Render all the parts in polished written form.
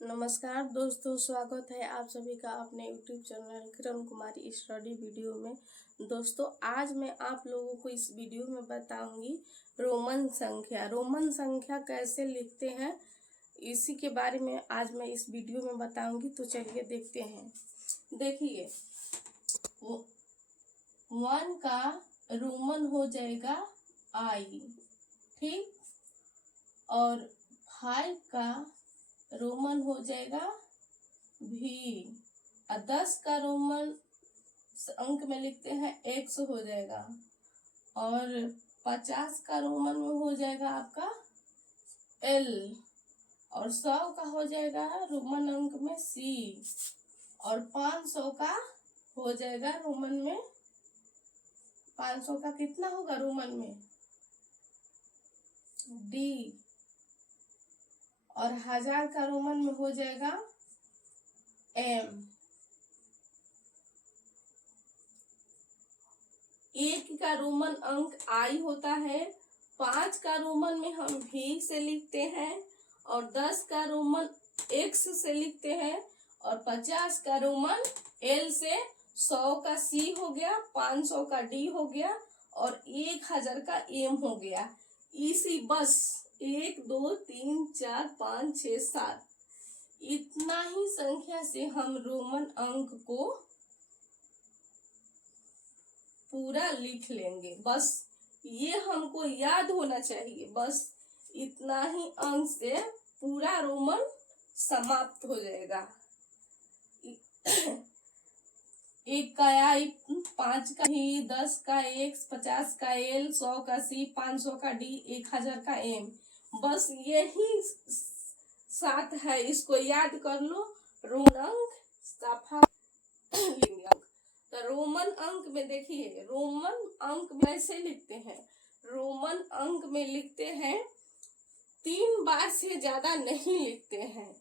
नमस्कार दोस्तों, स्वागत है आप सभी का अपने YouTube channel Kiran Kumari study video में। दोस्तों, आज मैं आप लोगों को इस वीडियो में बताऊंगी रोमन संख्या। रोमन संख्या कैसे लिखते हैं इसी के बारे में आज मैं इस वीडियो में बताऊंगी। तो चलिए देखते हैं। देखिए, 1 का रोमन हो जाएगा आई, ठीक, और 5 का रोमन हो जाएगा भी, और 10 का रोमन अंक में लिखते हैं एक्स हो जाएगा, और 50 का रोमन में हो जाएगा आपका एल, और 100 का हो जाएगा रोमन अंक में सी, और 500 का हो जाएगा रोमन में, 500 का कितना होगा रोमन में डी, और 1000 का रोमन में हो जाएगा एम। 1 का रोमन अंक आई होता है, 5 का रोमन में हम भी से लिखते हैं, और 10 का रोमन एक्स से लिखते हैं, और 50 का रोमन एल से, 100 का सी हो गया, 500 का डी हो गया, और 1000 का एम हो गया। इसी बस 1 2 3 4 5 6 7 इतना ही संख्या से हम रोमन अंक को पूरा लिख लेंगे। बस ये हमको याद होना चाहिए, बस इतना ही अंक से पूरा रोमन समाप्त हो जाएगा। 1 का आई, 5 का ही, 10 का एक्स, 50 का एल, 100 का सी, 500 का डी, 1000 का एम। बस यही 7 है, इसको याद कर लो। रोमन अंक सफा अंक। तो रोमन अंक में देखिए, रोमन अंक में कैसे लिखते हैं। रोमन अंक में लिखते हैं 3 बार से ज्यादा नहीं लिखते हैं।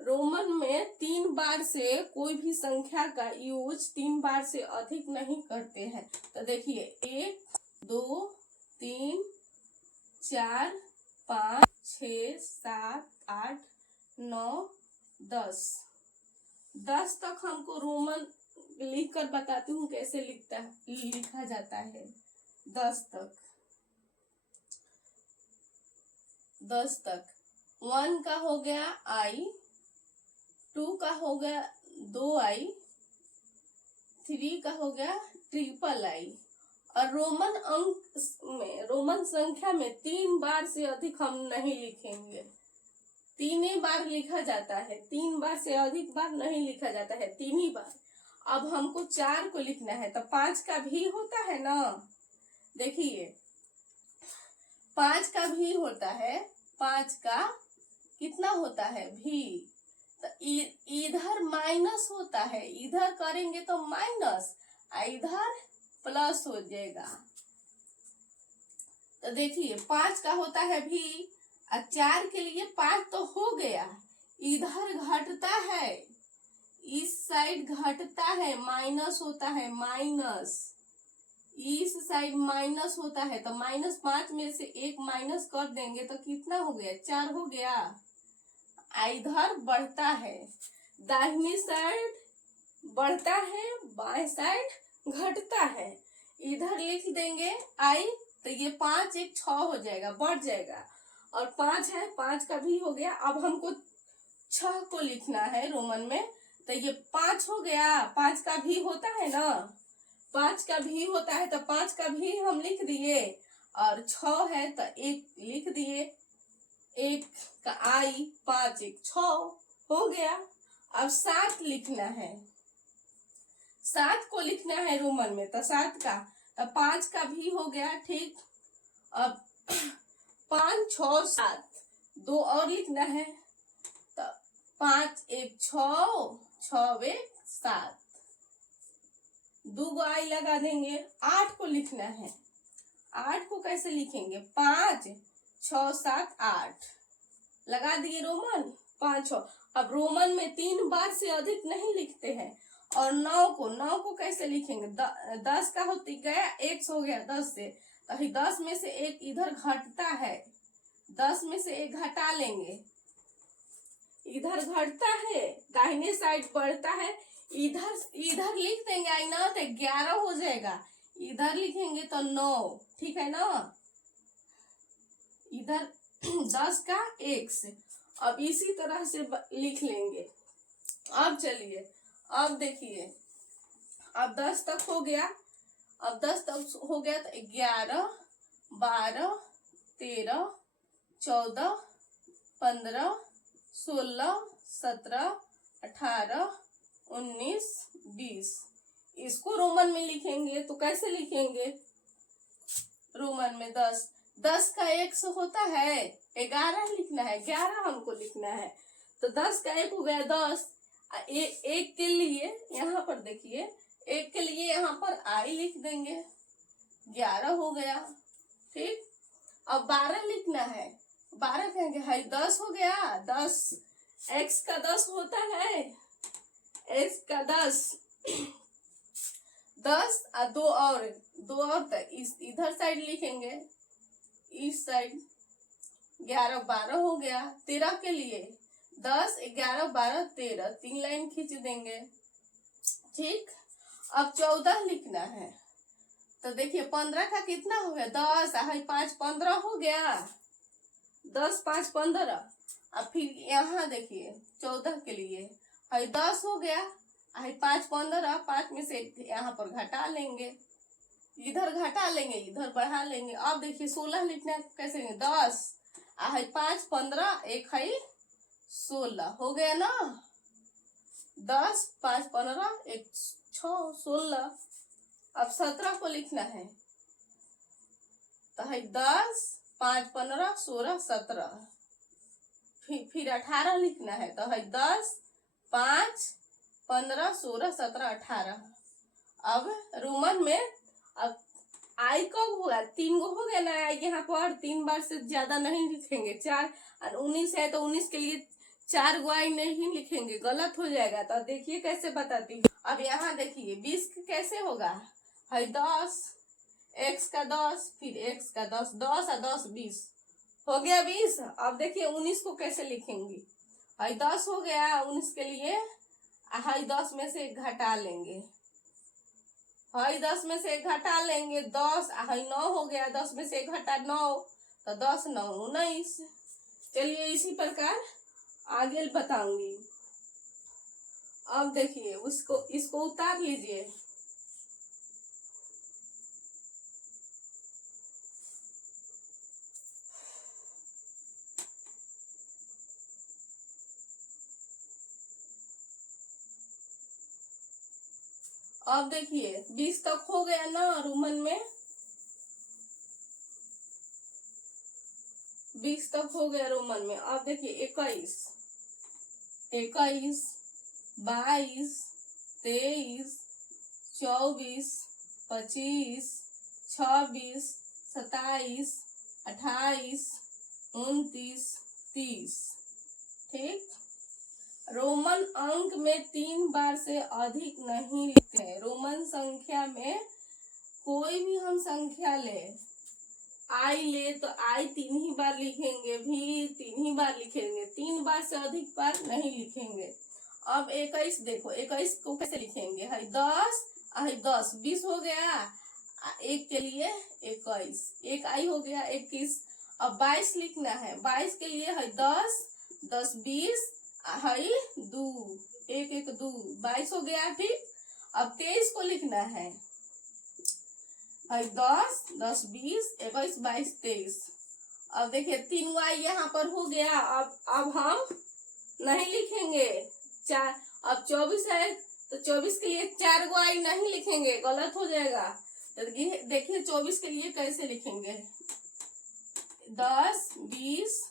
रोमन में 3 बार से कोई भी संख्या का यूज 3 बार से अधिक नहीं करते हैं। तो देखिए 1 2 3 4 5 6 7 8 9 10 10 तक हमको रोमन लिख कर बताती हूँ कैसे लिखा जाता है। 10 तक 1 का हो गया आई, 2 का हो गया 2i, 3 का हो गया ट्रिपल आई। और रोमन अंक में, रोमन संख्या में 3 बार से अधिक हम नहीं लिखेंगे। 3 ही बार लिखा जाता है, 3 बार से अधिक बार नहीं लिखा जाता है, 3 ही बार। अब हमको 4 को लिखना है, तो 5 का भी होता है ना। देखिए 5 का भी होता है, 5 का कितना होता है भी, तो इधर माइनस होता है, इधर करेंगे तो माइनस, इधर प्लस हो जाएगा। तो देखिए 5 का होता है भी, और 4 के लिए 5 तो हो गया, इधर घटता है, इस साइड घटता है, माइनस होता है, माइनस इस साइड माइनस होता है। तो -5 में से 1 माइनस कर देंगे तो कितना हो गया, 4 हो गया। इधर बढ़ता है, दाहिनी साइड बढ़ता है, बाएं साइड घटता है। इधर लिख देंगे आई, तो ये 5 1 6 हो जाएगा, बढ़ जाएगा, और 5 है, 5 का भी हो गया। अब हमको 6 को लिखना है रोमन में, तो ये 5 हो गया, 5 का भी होता है ना, 5 का भी होता है, तो 5 का भी हम लिख दिए, और 6 है तो 1 लिख दिए, 1 का आई, 5 1 6 हो गया। अब 7 लिखना है, 7 को लिखना है रोमन में, तो 7 का, तो 5 का भी हो गया, ठीक। अब 5 6 7 2 और लिखना है, तो 5 1 6 6 1 7, 2 आई लगा देंगे। 8 को लिखना है, 8 को कैसे लिखेंगे, 5 6 7 8 लगा दिए रोमन, 5 6। अब रोमन में 3 बार से अधिक नहीं लिखते हैं। और 9 को कैसे लिखेंगे, 10 का होती गया, x हो गया 10 से, तो 10 में से 1 इधर घटता है, 10 में से 1 घटा लेंगे, इधर घटता है, दाहिने साइड बढ़ता है, इधर इधर लिख देंगे आई ना तो 11 हो जाएगा, इधर लिखेंगे तो 9, ठीक है ना। इधर 10 का x, अब इसी तरह से लिख लेंगे। अब चलिए, अब देखिए, अब 10 तक हो गया, अब 10 तक हो गया तो 11, 12, 13, 14, 15, 16, 17, 18, 19, 20। इसको रोमन में लिखेंगे तो कैसे लिखेंगे? रोमन में 10, 10 का 1 होता है 11 लिखना है, 11 हमको लिखना है, तो 10 का 1 हो गया 10। एक के लिए यहाँ पर देखिए, एक के लिए यहाँ पर आई लिख देंगे, 11 हो गया, ठीक। अब 12 लिखना है, 12 कहेंगे हाई 10 हो गया, 10 x का 10 होता है, x का 10, 10 और दो और तक इधर साइड लिखेंगे, इस साइड 11, 12 हो गया। 13 के लिए 10, 11, 12, 13, 3 लाइन खींच देंगे, ठीक। अब 14 लिखना है, तो देखिए 15 का कितना हो गया 10, 5 15 हो गया, 10 5 15। अब फिर यहाँ देखिए 14 के लिए 10 हो गया, 5 15, 5 में से यहाँ पर घटा लेंगे, इधर घटा लेंगे, इधर बढ़ा लेंगे। अब देखिए 16 लिखना है, कैसे 10, 5 15, 1 है 16 हो गया ना, 10 5 15, 1 6 16। अब 17 को लिखना है, तो है 10 5 15, 16 17। फिर 18 लिखना है, तो है 10 5 15, 16 17 18। अब रोमन में अब आई कब होगा, 3 गो हो गया ना, यहाँ पर 3 बार से ज्यादा नहीं लिखेंगे, 4 और 19 है तो 19 के लिए 4 गो आई नहीं लिखेंगे, गलत हो जाएगा। तो देखिए कैसे बताती हूँ। अब यहाँ देखिए 20 कैसे होगा, है 10, x का 10, फिर x का 10, 10 और 10 20 हो गया 20। अब देखिए 19 को कैसे लिखेंगे, है 10 हो गया, 19 के लिए है 10 में से घटा लेंगे, है 10 में से घटा लेंगे, 10 है 9 हो गया, 10 में से घटा 9, तो 10 9 19। चलिए इसी प्रकार आगे बताऊंगी। अब देखिए इसको उतार लीजिए, अब देखिए 20 तक हो गया ना रोमन में, 20 तक हो गया रोमन में। अब देखिए 21 22 23 24 25 26 27 28 29 30, ठीक। रोमन अंक में 3 बार से अधिक नहीं लिखते हैं। रोमन संख्या में कोई भी हम संख्या ले, आई ले तो आई 3 ही बार लिखेंगे, भी 3 ही बार लिखेंगे, 3 बार से अधिक बार नहीं लिखेंगे। अब 21 देखो, 21 को कैसे लिखेंगे, है 10, है 10 20 हो गया, एक के लिए 21, एक आई हो गया 21। अब 22 लिखना है, 22 के लिए है 10 10 20 है 2, 1 1 2 22 हो गया, ठीक। अब 23 को लिखना है 10 10 20 21 22 23। अब देखिए 3 वाई यहाँ पर हो गया, अब हम नहीं लिखेंगे 4। अब 24 है तो 24 के लिए 4 वाई नहीं लिखेंगे, गलत हो जाएगा। तो देखिए 24 के लिए कैसे लिखेंगे, 10 20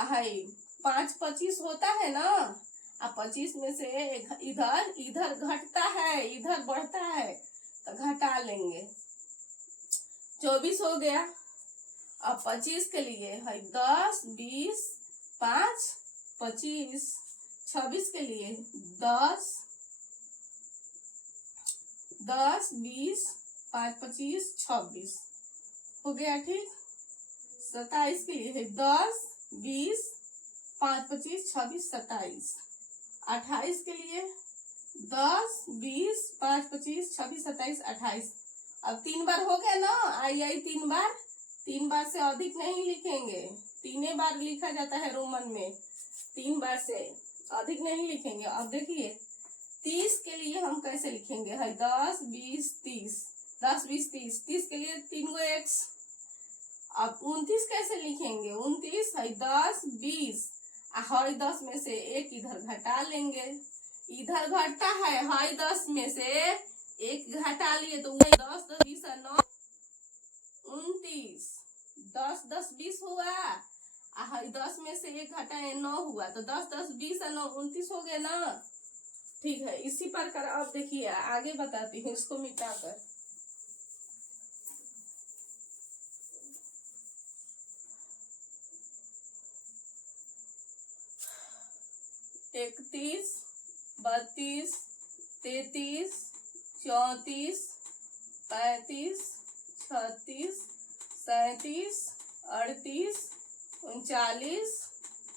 है 5 25 होता है ना, अब 25 में से इधर इधर घटता है, इधर बढ़ता है, तो घटा लेंगे, 24 हो गया। अब 25 के लिए है 10 20 5 25, 26 के लिए 10 10 20 5 25 26 हो गया, ठीक। 27 के लिए है 10 20 5 25 26 27 28 के लिए 10 20 5 25 26 27 28। अब 3 बार हो गया ना, आई 3 बार से अधिक नहीं लिखेंगे, 3 बार लिखा जाता है रोमन में, 3 बार से अधिक नहीं लिखेंगे। अब देखिए 30 के लिए हम कैसे लिखेंगे, है 10 20 30, 10 20 30, 30 के लिए 3 गो एक्स। अब 29 कैसे लिखेंगे, 29 है 10 20, हर 10 में से एक इधर घटा लेंगे, इधर घटता है, हर 10 में से एक घटा लिए तो 10 10 20 9 29, 10 10 20 हुआ, 10 में से एक घटाए 9 हुआ, तो 10 10 20 9 29 हो गया ना। ठीक है, इसी प्रकार अब देखिए आगे बताती हूँ इसको मिटाकर। इकतीस 32 33 34 35 36 37 38 39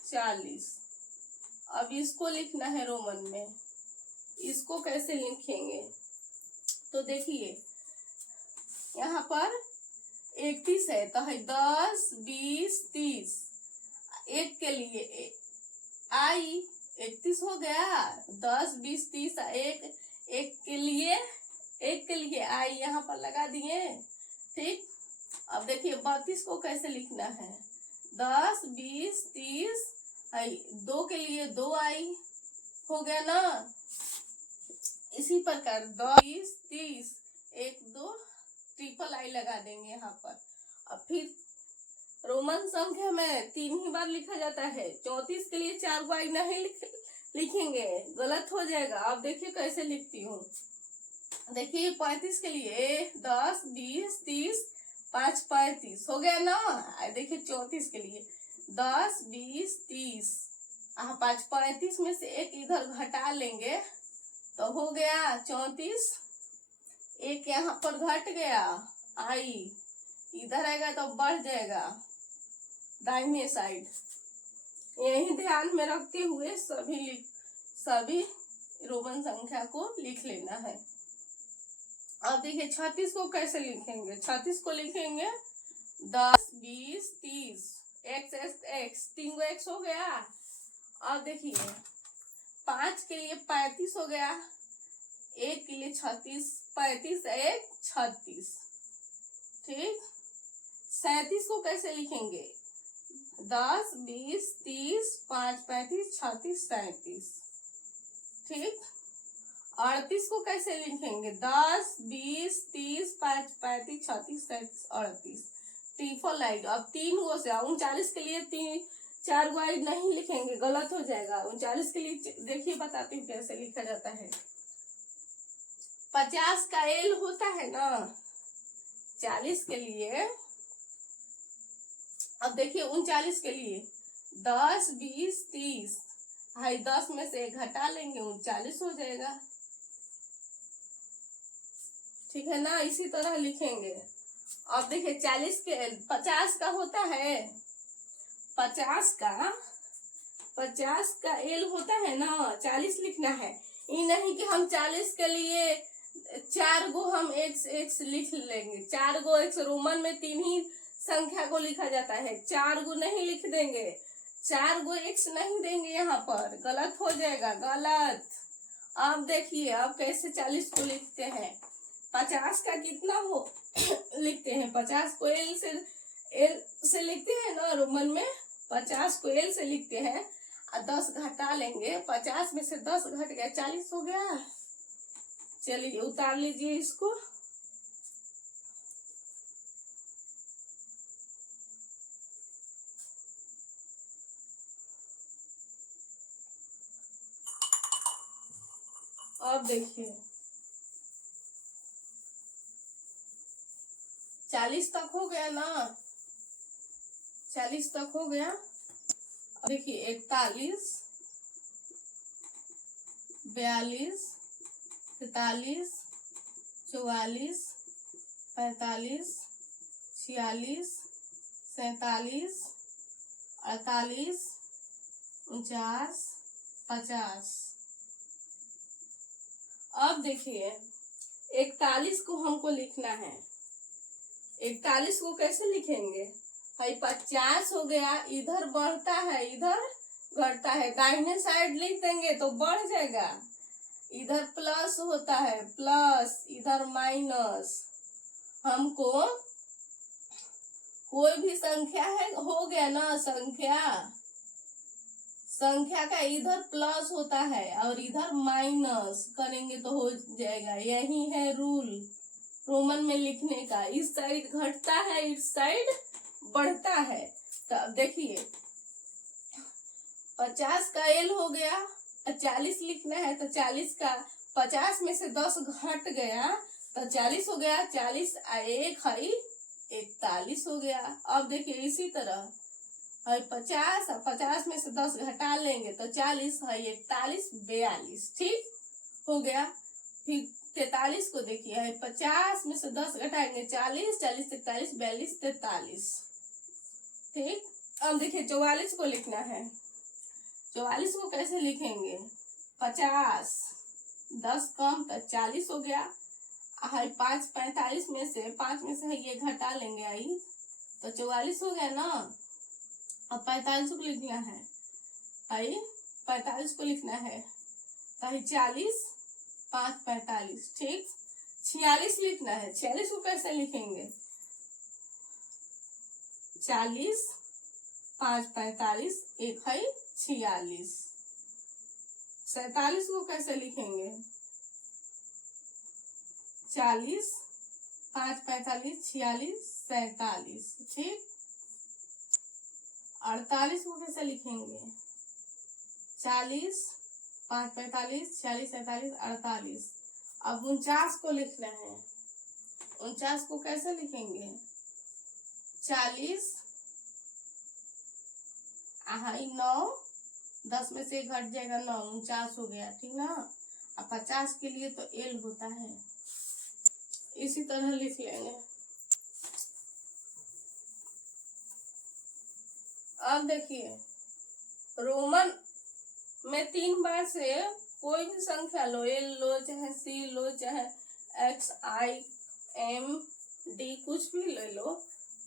40। अब इसको लिखना है रोमन में, इसको कैसे लिखेंगे, तो देखिए यहाँ पर 31 है तो है 10 20 30, एक के लिए आई 31 हो गया, 10 20 30 एक के लिए आई यहाँ पर लगा दिए। ठीक, अब देखिए 32 को कैसे लिखना है, 10 20 30 दो के लिए 2 आई हो गया ना। इसी प्रकार 10 20 30 1 2 ट्रिपल आई लगा देंगे यहाँ पर। अब फिर रोमन संख्या में 3 ही बार लिखा जाता है, 34 के लिए 4 आई नहीं लिखेंगे, गलत हो जाएगा। अब देखिए कैसे लिखती हूँ, देखिए 35 के लिए 10 20 30 5 35 हो गया ना। देखिए 34 के लिए 10 20 30 5 35 में से एक इधर घटा लेंगे तो हो गया 34, एक यहाँ पर घट गया, आई इधर आएगा तो बढ़ जाएगा दाहिने साइड। यही ध्यान में रखते हुए सभी रोमन संख्या को लिख लेना है। अब देखिए 36 को कैसे लिखेंगे, 36 को लिखेंगे 10 20 30 x 3 गो x हो गया। अब देखिए 5 के लिए 35 हो गया, एक के लिए 36, 35 1 36। ठीक, 37 को कैसे लिखेंगे, 10 20 30 5 35 36 37। ठीक, 38 को कैसे लिखेंगे, 10 20 30 5 35 36 37 38 ट्रिपल लाइट। अब 3 गो से 39 के लिए 4 गो आई नहीं लिखेंगे, गलत हो जाएगा। 39 के लिए देखिए बताती हूँ कैसे लिखा जाता है। 50 का एल होता है ना 40 के लिए। अब देखिए 39 के लिए 10 20 30 10 में से घटा लेंगे 39 हो जाएगा। ठीक है ना, इसी तरह लिखेंगे। अब देखिए 50 का होता है, 50 का एल होता है ना 40 लिखना है। ये नहीं कि हम 40 के लिए 4 गो हम x लिख लेंगे, 4 गो x रोमन में 3 ही संख्या को लिखा जाता है, 4 गो नहीं लिख देंगे, 4 गो x नहीं देंगे, यहाँ पर गलत हो जाएगा, गलत। अब देखिए अब कैसे 40 को लिखते हैं। 50 का कितना हो लिखते हैं, 50 को एल से लिखते हैं ना रोमन में, 50 को एल से लिखते हैं और 10 घटा लेंगे, 50 में से 10 घट गया 40 हो गया। चलिए उतार लीजिए इसको। अब देखिए 40 तक हो गया ना, 40 तक हो गया। अब देखिए 41 42 43 44 45 46 47 48 49, 50। अब देखिए 41 को हमको लिखना है। 41 को कैसे लिखेंगे? भाई 50 हो गया, इधर बढ़ता है इधर घटता है, दाहिने साइड लिख देंगे तो बढ़ जाएगा। इधर प्लस होता है प्लस, इधर माइनस। हमको कोई भी संख्या है, हो गया ना संख्या का इधर प्लस होता है और इधर माइनस करेंगे तो हो जाएगा। यही है रूल रोमन में लिखने का। इस साइड घटता है, इस साइड बढ़ता है। तो अब देखिए 50 का एल हो गया, 40 लिखना है तो 40 का 50 में से 10 घट गया तो 40 हो गया। 40 एक है 41 हो गया। अब देखिए इसी तरह है 50 और 50 में से 10 घटा लेंगे तो 40 है 41, 42। ठीक हो गया। फिर 43 को देखिए है 50 में से 10 घटाएंगे 40, 40 से 41, 42, 43। ठीक। अब देखिए 44 को लिखना है। 44 को कैसे लिखेंगे? 50 10 कम तो 40 हो गया। है 5 45 में से 5 में से ये घटा लेंगे आई तो 44 हो गया ना। अब 45 को लिखना है, आई 45 को लिखना है तो 40 5 45। ठीक। 46 लिखना है। 46 को कैसे लिखेंगे? 40 5 45 एक है 46। 47 को कैसे लिखेंगे? 40 5 45 46 47। ठीक। 48 को कैसे लिखेंगे? 40 5 45 46 47 48। अब 49 को लिखना है। 49 को कैसे लिखेंगे? 40 9 10 में से घट जाएगा 9, 49 हो गया। ठीक ना। अब 50 के लिए तो एल होता है, इसी तरह लिख लेंगे। अब देखिए रोमन में 3 बार से कोई भी संख्या लो, एल लो चाहे सी लो चाहे एक्स आई एम डी कुछ भी ले लो,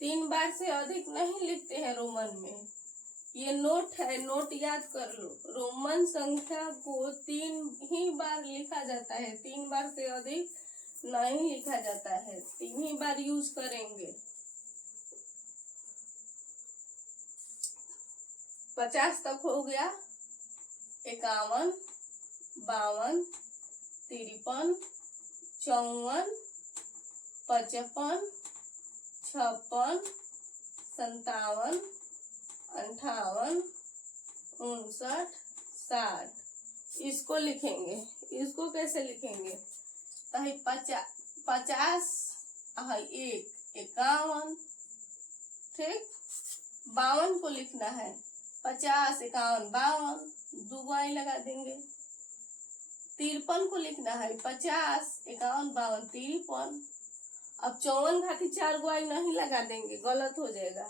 3 बार से अधिक नहीं लिखते हैं रोमन में। ये नोट है, नोट याद कर लो। रोमन संख्या को 3 ही बार लिखा जाता है, 3 बार से अधिक नहीं लिखा जाता है, 3 ही बार यूज करेंगे। 50 तक हो गया। 51 52 53 54 55 56 57 58 59 60। इसको लिखेंगे। इसको कैसे लिखेंगे? तो 50 एक 51। ठीक। 52 को लिखना है। 50 51 52 दो आई लगा देंगे। 53 को लिखना है। 50 51 52 53। अब 54 खातिर 4 गो आई नहीं लगा देंगे, गलत हो जाएगा।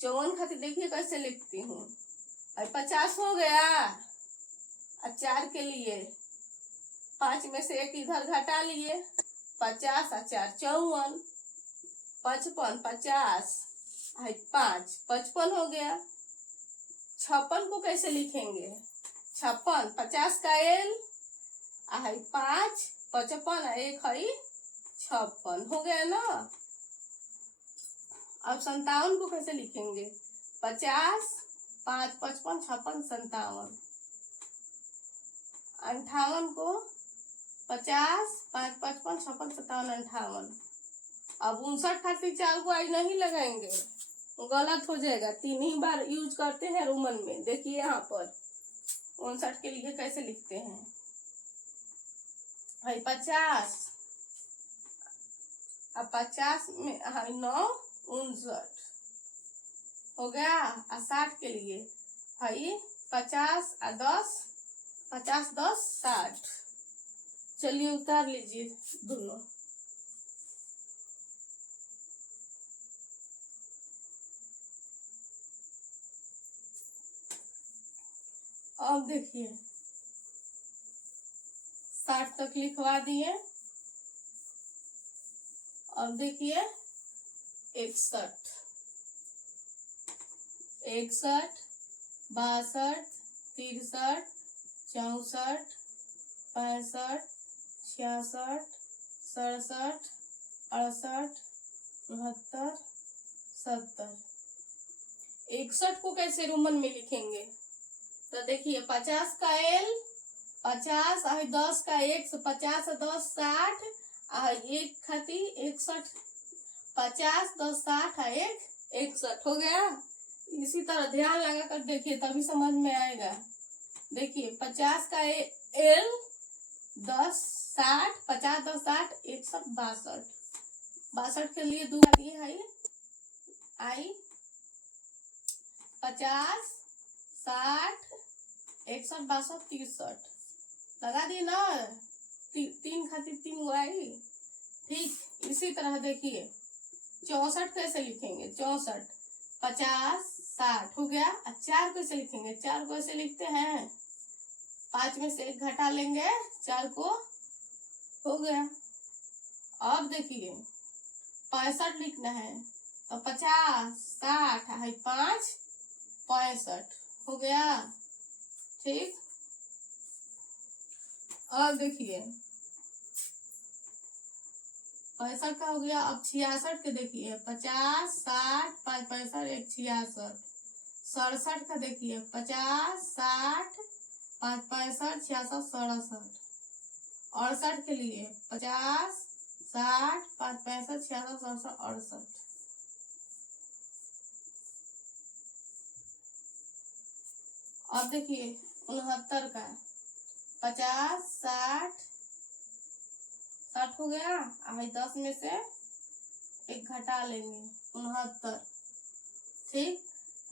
54 खातिर देखिए कैसे लिखती हूँ। 50 हो गया और 4 के लिए 5 में से 1 इधर घटा लिए, 50 और 4 54। 55 50 5 55 हो गया। 56 को कैसे लिखेंगे? 56 50 का एल 5 55 एक है 56 हो गया ना। अब 57 को कैसे लिखेंगे? 50 5 55 56 57। 58 को 50 5 55 56 57 58। अब 59 खातिर 4 को आई नहीं लगाएंगे, गलत हो जाएगा। 3 ही बार यूज करते हैं रोमन में। देखिए यहाँ पर 59 के लिए कैसे लिखते हैं। भाई 50 अब 50 में 9 59 हो गया। और 60 के लिए भाई 50 और 10 50 10 60। चलिए उतार लीजिए दोनों। अब देखिए 60 तक लिखवा दिए। अब देखिए 61, 61, 62, 63, 64, 65, 66, 67, 68, 69, 70। 61 को कैसे रोमन में लिखेंगे? तो देखिए 50 का L, 50 और 10 का 1, 50 और 10 60 और 1 खाती 61, 50 10 60 और 1 61 हो गया। इसी तरह ध्यान लगा कर देखिए तभी समझ में आएगा। देखिए 50 का L 10 60, 50 10 60 61 62, 62 के लिए 2 आती है आई 50 60 61 62 63 लगा दिए ना। 3 खातिर 3 गो आई। ठीक इसी तरह देखिए 64 कैसे लिखेंगे? 64 50 60 हो गया। 4 कैसे लिखेंगे? 4 को ऐसे लिखते हैं 5 में से 1 घटा लेंगे 4 को हो गया। अब देखिए 65 लिखना है तो 50 60 है 5 65 हो गया। ठीक अब देखिए 65 का हो गया। अब 66 के देखिए 50 60 5 65 1 66। 67 का देखिए 50 60 5 65 66 67। 68 के लिए 50 60 5 65 66 67 68। अब देखिए 69 का 50 60 60 हो गया। अब 10 में से 1 घटा लेंगे 69। ठीक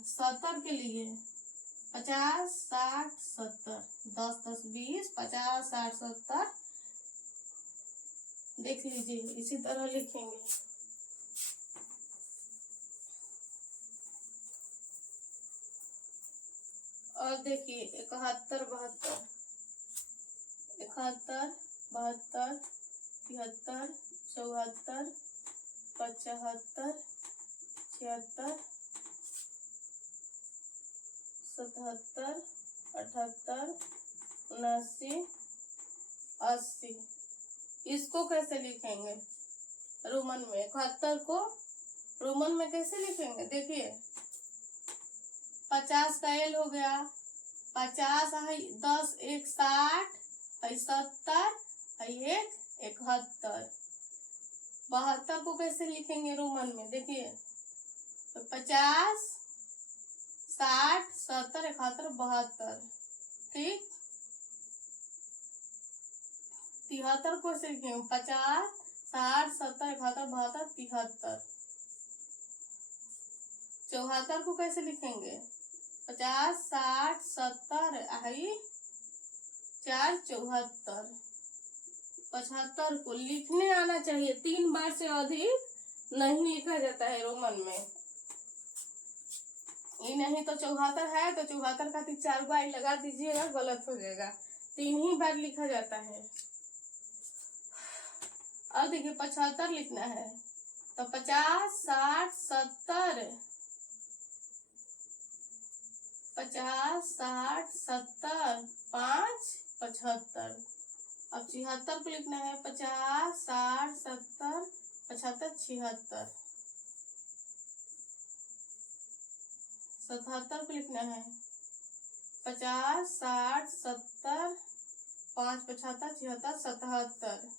70 के लिए 50 60 70 10 10 20 50 60 70 देख लीजिए इसी तरह लिखेंगे। और देखिए 71 72 71 72 73 74 75 76 77 78 79 80। इसको कैसे लिखेंगे रोमन में? 71 को रोमन में कैसे लिखेंगे? देखिए 50 का L हो गया 50 है 10 1 60 है 70 है 1 71। 72 को कैसे लिखेंगे रोमन में? देखिए 50 60 70 71 72। ठीक 73 को कैसे लिखेंगे? 50 60 70 71 72 73। 74 को कैसे लिखेंगे? 50 60 70 आई 4 74। 75 को लिखने आना चाहिए, 3 बार से अधिक नहीं लिखा जाता है रोमन में। ये नहीं तो 74 है तो 74 का 4 बार लगा दीजिएगा, गलत हो जाएगा। 3 ही बार लिखा जाता है। अब देखिए 75 लिखना है तो 50 60 70 50 60 70 5 75। अब 76 को लिखना है 50 60 70 75 76। 77 को लिखना है 50 60 70 5 75 76 77।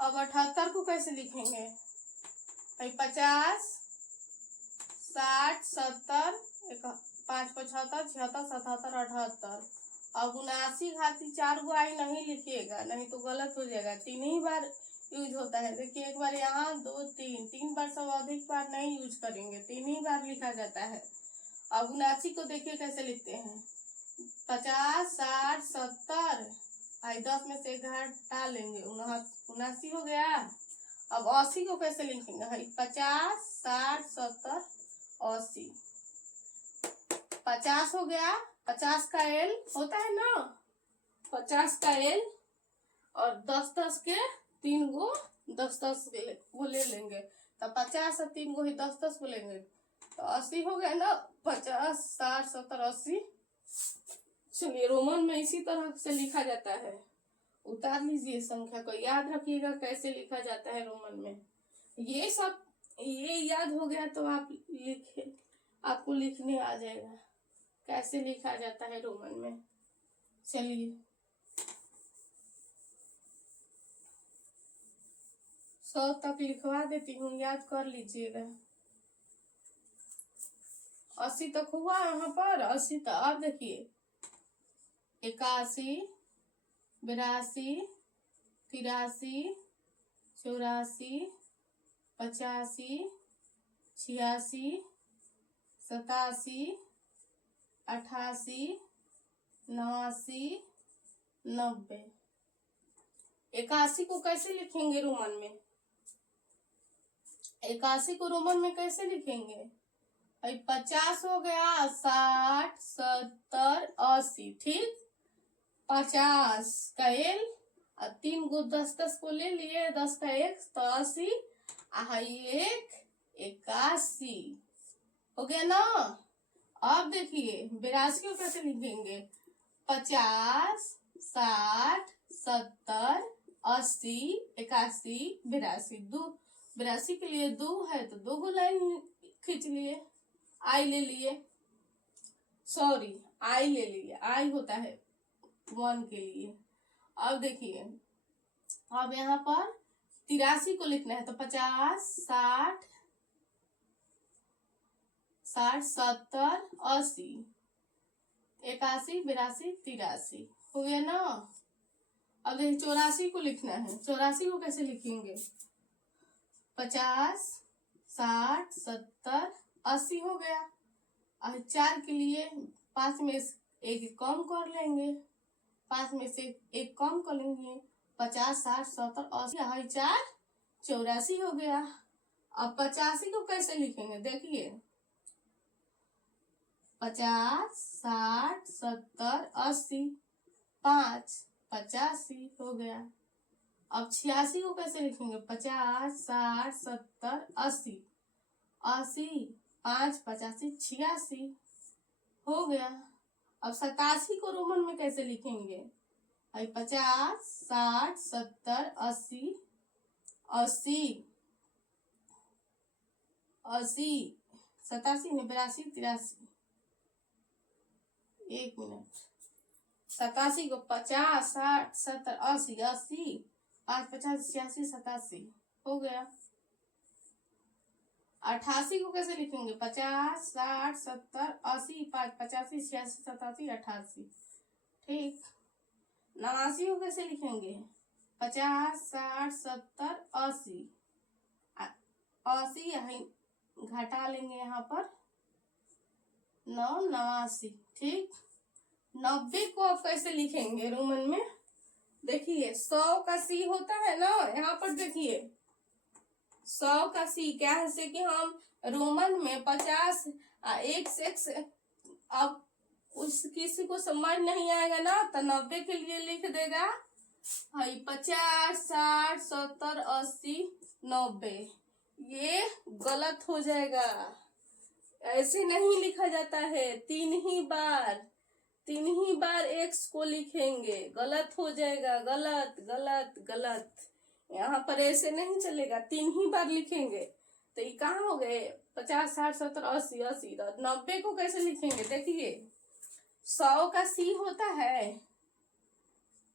अब 78 को कैसे लिखेंगे? 50 60 70 5 75 76 77 78। अब 79 खाती 4 गो आई नहीं लिखिएगा, नहीं तो गलत हो जाएगा। 3 ही बार यूज होता है। देखिए 1 बार यहाँ 2 3 बार, सब अधिक बार नहीं यूज करेंगे, 3 ही बार लिखा जाता है। अब 79 को देखिए कैसे लिखते हैं 50 60 70 आई 10 में से 1 घटा लेंगे 79 हो गया। अब 80 को कैसे लिखेंगे? 50 60 70 80। 50 हो गया, 50 का L होता है ना, 50 का L, और 10-10 के 3 गो 10-10 वो ले लेंगे, तो 50 और 3 गो ही 10-10 को लेंगे, तो 80 हो गया ना, 50, 60, 70, 80। चलिए रोमन में इसी तरह से लिखा जाता है। उतार लीजिए संख्या को, याद रखिएगा कैसे लिखा जाता है रोमन में। ये सब ये याद हो गया तो आप लिखे, आपको लिखने आ जाएगा कैसे लिखा जाता है रोमन में। चलिए 100 तक लिखवा देती हूँ, याद कर लीजिएगा। 80 तक हुआ यहाँ पर, 80 तक। अब देखिए 81, 82, 83, 84, 85, 86, 87, 88, 89, 90। 81 को कैसे लिखेंगे रोमन में? 81 को रोमन में कैसे लिखेंगे? भाई 50 हो गया, 60, 70, 80, ठीक। 50 का L और 3 गो 10-10 को ले लिए, 10 का 1 तो 80, 1 81 हो गया ना। अब देखिए 82 को कैसे लिखेंगे? 50, 60, 70, 80, 81, 82। 82 के लिए 2 है तो 2 गो लाइन खींच लिए, आई ले लिए, सॉरी आई ले लिए, आई होता है 1 के लिए। अब देखिए अब यहाँ पर 83 को लिखना है, तो 50, 60, 70, 80, 81, 82, 83 हो गया ना। अब देखिए 84 को लिखना है, 84 को कैसे लिखेंगे? 50, 60, 70, 80 हो गया। अब 4 के लिए 5 में एक कम कर लेंगे, 5 में से एक कम कर लेंगे, 50, 60, 70, 80, 4 84 हो गया। अब 85 को कैसे लिखेंगे? देखिए 50, 60, 70, 80, 5 85 हो गया। अब 86 को कैसे लिखेंगे? 50, 60, 70, 80, 80, 5 85, 86 हो गया। अब 87 को रोमन में कैसे लिखेंगे? 50, 60, 70, 80, 80, 87, 82, 83। 1 मिनट। 87 को 50, 60, 70, 80, 80, 5 50, 86, 87 हो गया। 88 को कैसे लिखेंगे? 50, 60, 70, 80, 5 85, 86, 87, 88 ठीक। 89 को कैसे लिखेंगे? 50, 60, 70, 80, 80 घटा लेंगे यहाँ पर 9 89 ठीक। 90 को आप कैसे लिखेंगे रोमन में? देखिए 100 का C होता है ना, यहाँ पर देखिए 100 का C क्या है से कि हम रोमन में 50 एक से अब उस किसी को समझ नहीं आएगा ना तो 90 के लिए लिख देगा 50, 60, 70, 80, 90। ये गलत हो जाएगा, ऐसे नहीं लिखा जाता है। 3 बार x को लिखेंगे, गलत हो जाएगा, गलत गलत गलत। यहाँ पर ऐसे नहीं चलेगा, 3 बार लिखेंगे। तो ये कहाँ हो गए? 50, 60, 70, 80, 80। 90 को कैसे लिखेंगे? देखिए 100 का C होता है,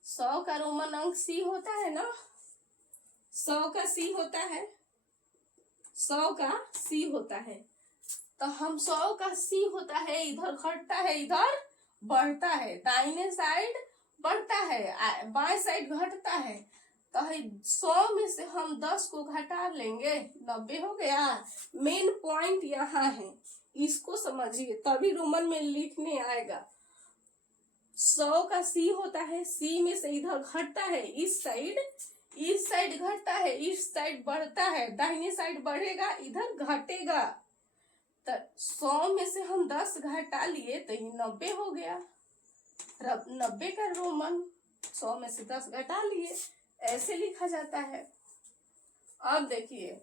100 का रोमन अंक C होता है ना, 100 का C होता है, 100 का C होता है। तो हम 100 का C होता है, इधर घटता है इधर बढ़ता है, दाहिने साइड बढ़ता है बाएं साइड घटता है। तो 100 में से हम 10 को घटा लेंगे, 90 हो गया। मेन पॉइंट यहाँ है, इसको समझिए तभी रोमन में लिखने आएगा। 100 का C होता है, C में से इधर घटता है, इस साइड घटता है, इस साइड बढ़ता है, दाहिने साइड बढ़ेगा इधर घटेगा। तो 100 में से हम 10 घटा लिए तो ये 90 हो गया। 90 का रोमन 100 में से 10 घटा लिए, ऐसे लिखा जाता है। अब देखिए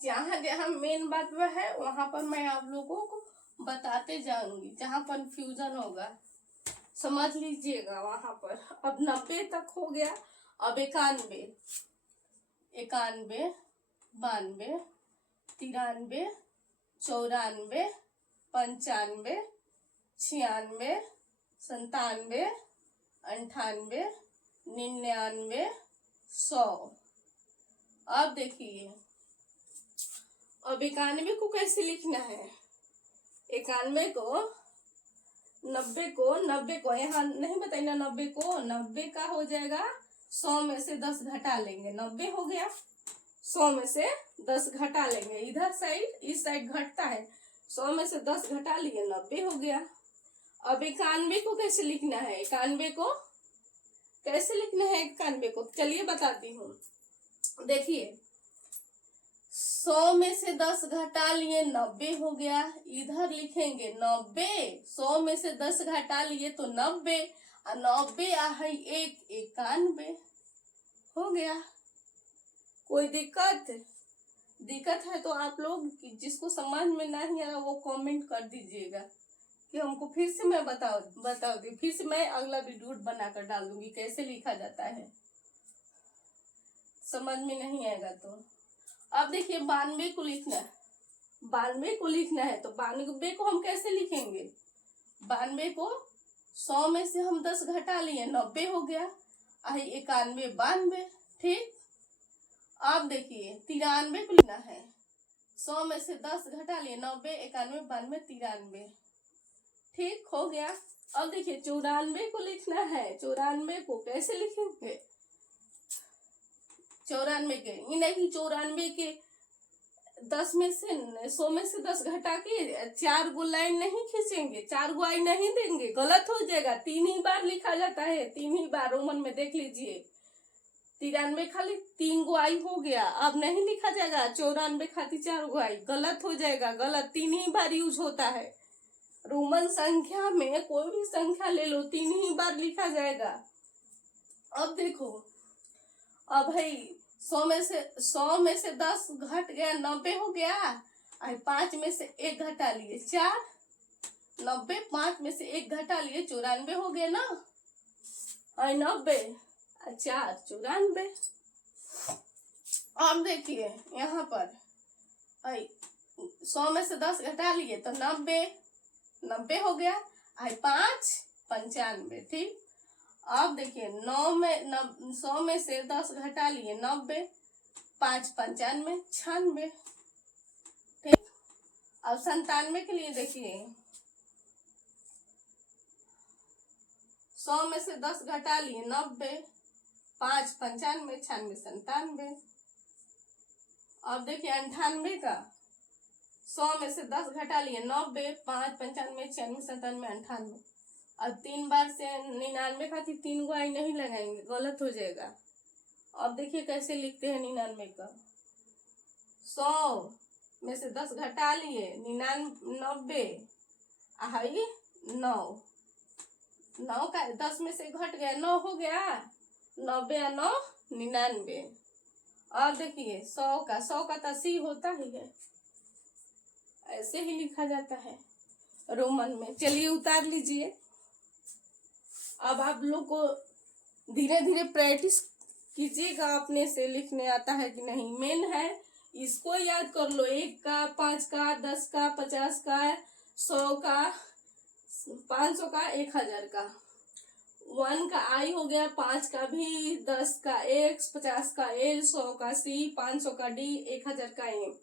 जहां जहां मेन बात वह है वहां पर मैं आप लोगों को बताते जाऊंगी, जहां कंफ्यूजन होगा समझ लीजिएगा वहां पर। अब 90 तक हो गया। अब 91, 92, 92, 93, 94, 95, 96, 97, 98, 99, 100। अब देखिए अब 91 को कैसे लिखना है। 91 को 90 को यहाँ नहीं बताइए ना, 90 को 90 का हो जाएगा 100 में से 10 घटा लेंगे, 90 हो गया। 100 में से 10 घटा लेंगे, इधर साइड इस साइड घटता है, 100 में से 10 घटा लिए 90 हो गया। अब 91 को कैसे लिखना है, 91 को कैसे लिखना है 91 को चलिए बताती हूँ। देखिए 100 में से 10 घटा लिए 90 हो गया, इधर लिखेंगे 90, 100 में से 10 घटा लिए तो 90, और 90 है 91 हो गया। कोई दिक्कत है तो आप लोग जिसको समझ में नहीं आ रहा वो कमेंट कर दीजिएगा कि हमको फिर से मैं बता दी, फिर से मैं अगला वीडियो बनाकर डाल दूंगी कैसे लिखा जाता है, समझ में नहीं आएगा तो। अब देखिए 92 को लिखना है, 92 को लिखना है तो 92 को हम कैसे लिखेंगे। 92 को 100 में से हम 10 घटा लिए 90 हो गया, 91, 92, ठीक। अब देखिए 93 को लिखना है, 100 में से 10 घटा लिए 90, 91, 92, 93, ठीक हो गया। अब देखिए 94 को लिखना है, 94 को कैसे लिखेंगे। 94 के ये नहीं, 94 के 10 में से 100 में से 10 घटा के 4 गो लाइन नहीं खींचेंगे, 4 गो आई नहीं देंगे, गलत हो जाएगा। 3 ही बार लिखा जाता है, 3 ही बार रोमन में देख लीजिए। 93 खाली 3 गो आई हो गया, अब नहीं लिखा जाएगा 94 खाती 4 गो आई, गलत हो जाएगा, गलत। 3 ही बार यूज होता है रोमन संख्या में, कोई भी संख्या ले लो 3 ही बार लिखा जाएगा। अब देखो अब भाई 100 में से 10 घट गया 90 हो गया, 5 में से 1 घटा लिए 4, 90, 5 में से 1 घटा लिए 94 हो गया ना, 90, 4, 94। अब देखिए यहाँ पर 100 में से 10 घटा लिए तो 90 हो गया, 5, 95, ठीक। अब देखिए 100 में से 10 घटा लिए 90, 5, 95, 96, ठीक। अब 97 के लिए देखिए 100 में से 10 घटा लिए 90, 5, 95, 96, 97। अब देखिए 98 का 100 में से 10 घटा लिए 90, 5, 95, 96, 97, 98। अब 3 बार से 99 खाती 3 गो आई नहीं लगाएंगे, गलत हो जाएगा। अब देखिए कैसे लिखते हैं 99 का। 100 में से 10 घटा लिए 99, 9 का 10 में से घट गया 9 हो गया, 90 या 9, 99। अब देखिए 100 का तो 80 होता ही है, ऐसे ही लिखा जाता है रोमन में। चलिए उतार लीजिए। अब आप लोग को धीरे धीरे प्रैक्टिस कीजिएगा, अपने से लिखने आता है कि नहीं। मेन है इसको याद कर लो, 1 का, 5 का, 10 का, 50 का, 100 का, 500 का, 1000 का। 1 का आई हो गया, 5 का भी, 10 का एक्स, 50 का एल, 100 का सी, 500 का डी, 1000 का एम।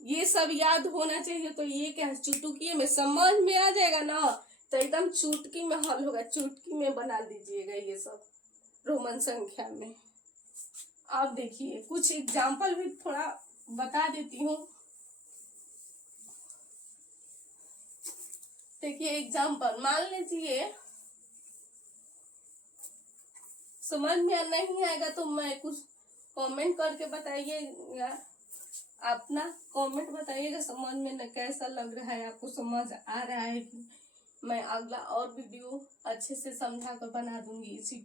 ये सब याद होना चाहिए। तो ये क्या है, चुटकी में समझ में आ जाएगा ना, तो एकदम चुटकी में हल होगा, चुटकी में बना दीजिएगा ये सब रोमन संख्या में। आप देखिए कुछ एग्जाम्पल भी थोड़ा बता देती हूँ। देखिए एग्जाम्पल मान लीजिए, समझ में नहीं आएगा तो मैं कुछ कमेंट करके बताइएगा, अपना कमेंट बताइएगा समझ में न कैसा लग रहा है, आपको समझ आ रहा है कि मैं अगला और वीडियो अच्छे से समझा कर बना दूंगी इसी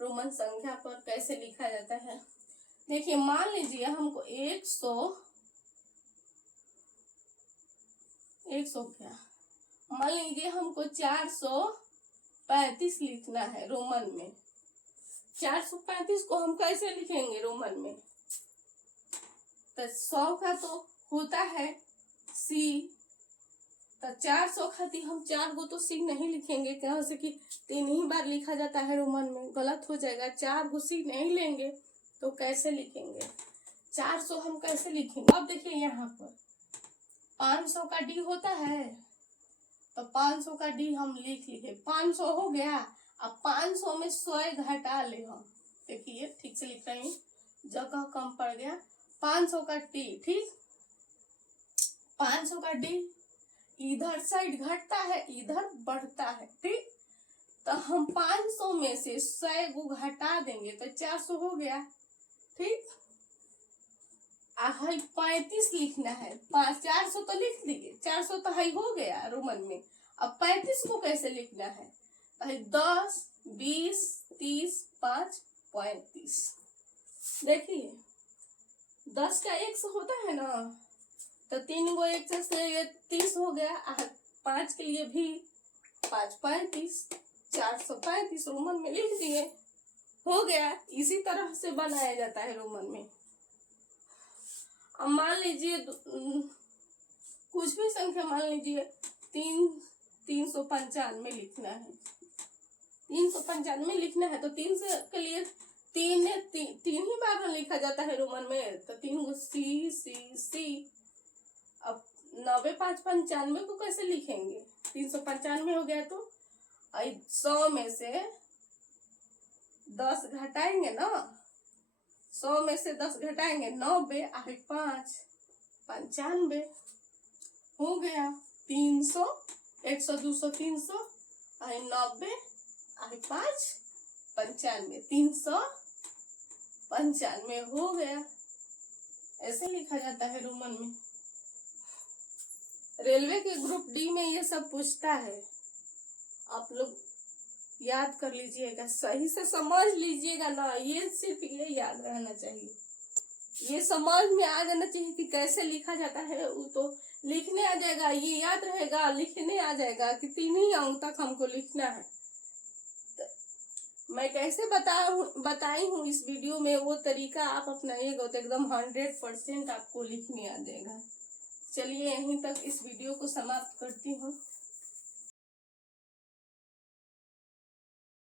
रोमन संख्या पर कैसे लिखा जाता है। देखिए मान लीजिए हमको 100 क्या, मान लीजिए हमको 435 लिखना है रोमन में। 435 को हम कैसे लिखेंगे रोमन में? तो 100 का तो होता है सी, तो 400 खातिर हम 4 को तो सी नहीं लिखेंगे, क्या से कि 3 ही बार लिखा जाता है रोमन में, गलत हो जाएगा। 4 को सी नहीं लेंगे तो कैसे लिखेंगे? 400 हम कैसे लिखेंगे? अब देखिए यहाँ पर 500 का डी होता है, तो 500 का डी हम लिख लिए। 500 हो गया। अब 500 में 100 घटा ले हम। देखिए ठीक से लिख रहे हैं, जगह कम पड़ गया। 500 का डी, ठीक, 500 का डी इधर साइड घटता है, इधर बढ़ता है, ठीक। तो हम 500 में से 100 को घटा देंगे तो 400 हो गया, ठीक। 35 लिखना है, 400 तो लिख दिए, 400 तो हाई हो गया रोमन में। अब 35 को कैसे लिखना है? 10, 20, 30, 5, 35। देखिए 10 का 100 होता है ना, तो 3 को 1 से 30 हो गया। 5 के लिए भी 5, 35, 435 रोमन में लिख दिए, हो गया। इसी तरह से बनाया जाता है रोमन में। अब मान लीजिए कुछ भी संख्या, मान लीजिए 395 लिखना है। 395 लिखना है तो 3 से के लिए तीन ही बार लिखा जाता है रोमन में, तो 3 को सी सी सी। अब 90, 5, 95 को कैसे लिखेंगे? 395 हो गया, तो 100 में से 10 घटाएंगे ना, 100 में से 10 घटाएंगे, 90, 5, 95 हो गया। 300, 100, 200, 300, 90, 5, 95, 395 हो गया। ऐसे लिखा जाता है रोमन में। रेलवे के ग्रुप डी में ये सब पूछता है, आप लोग याद कर लीजिएगा, सही से समझ लीजिएगा ना, ये सिर्फ ये याद रहना चाहिए, ये समझ में आ जाना चाहिए कि कैसे लिखा जाता है। वो तो लिखने आ जाएगा, ये याद रहेगा, लिखने आ जाएगा कि 3 ही अंक तक हमको लिखना है। तो मैं कैसे बताई हूँ इस वीडियो में, वो तरीका आप अपनाइएगा तो एकदम 100% आपको लिखने आ जाएगा। चलिए यहीं तक इस वीडियो को समाप्त करती हूँ।